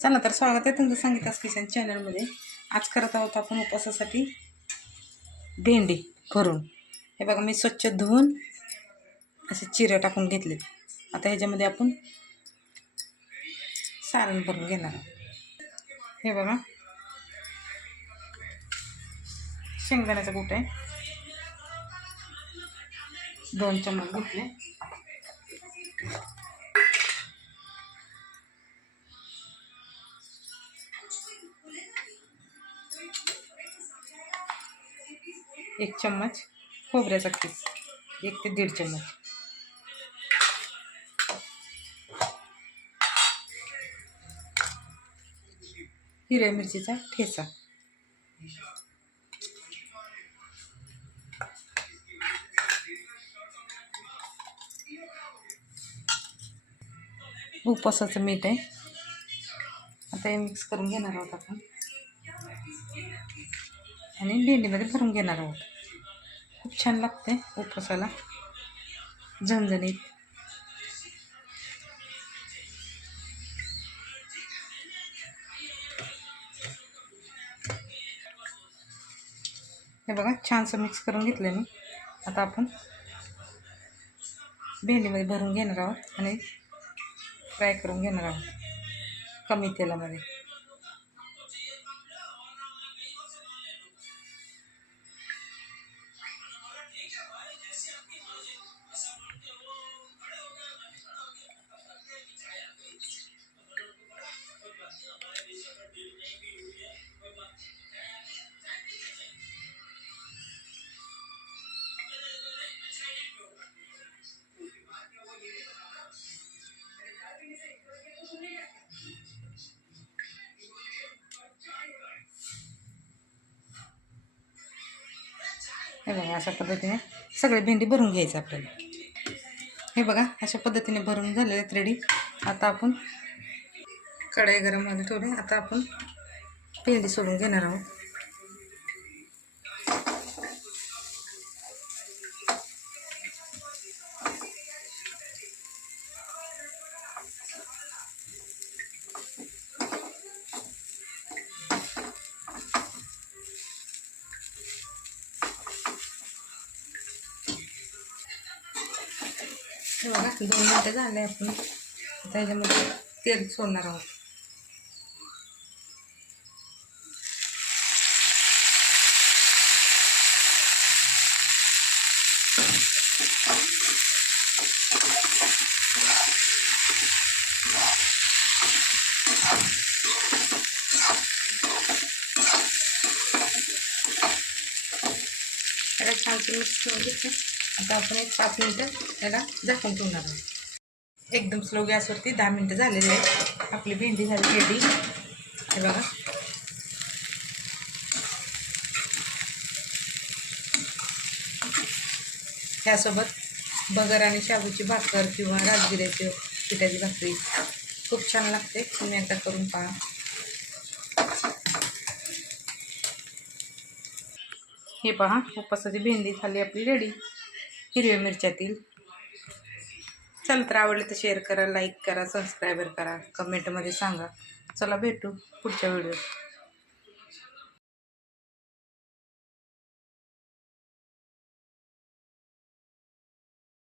चला तर स्वागत आहे तुमचं सांगितलं किचन चॅनलमध्ये आज करत आहोत आपण उपवासासाठी भेंडी भरून हे बघा मी स्वच्छ धुवून असे चिरे टाकून घेतले. आता ह्याच्यामध्ये आपण सारण भरून घेणार आहोत. हे बघा. शेंगदाण्याचा कूट आहे. दोन चम्मच घेतले एक चम्मच खोबऱ्याचा पीस एक ते दीड चम्मच. हिरव्या मिरचीचा ठेचा. उपवासाचं मीठ आहे. आता हे मिक्स करून घेणार आहोत आपण. आणि भेंडीमध्ये भरून घेणार आहोत. खूप छान लागते उपवासाला झणझणीत. हे बघा छानसं मिक्स करून घेतलं मी. आता आपण भेंडीमध्ये भरून घेणार आहोत आणि फ्राय करून घेणार आहोत. कमी तेलामध्ये. हे बघा अशा पद्धतीने सगळे भेंडी भरून घ्यायचं आपल्याला. हे बघा अशा पद्धतीने भरून झालेले आहेत रेडी आता आपण कढई गरम व्हायला ठेवले. आता आपण भेंडी सोडून घेणार आहोत. हे बघा दोन मिनटं झाले आपण आता ह्याच्यामध्ये तेल सोडणार आहोत त्याला छानशी मिक्स करून घेतलं आता आपण एक पाच मिनटं त्याला झाकून ठेवणार आहोत. एकदम स्लो गॅसवरती दहा मिनटं झालेली आहे आपली भेंडी झाली रेडी हे बघा. ह्यासोबत बगर आणि शाबूची भाकर किंवा राजगिऱ्याची पिठाची भाकरी. खूप छान लागते. तुम्ही आता करून पहा. हे पहा उपासाची भेंडी झाली आपली रेडी हिरव्या मिरच्यातील. चला तर आवडलं तर शेअर करा लाईक करा सबस्क्राईबर करा कमेंटमध्ये सांगा. चला भेटू पुढच्या व्हिडिओत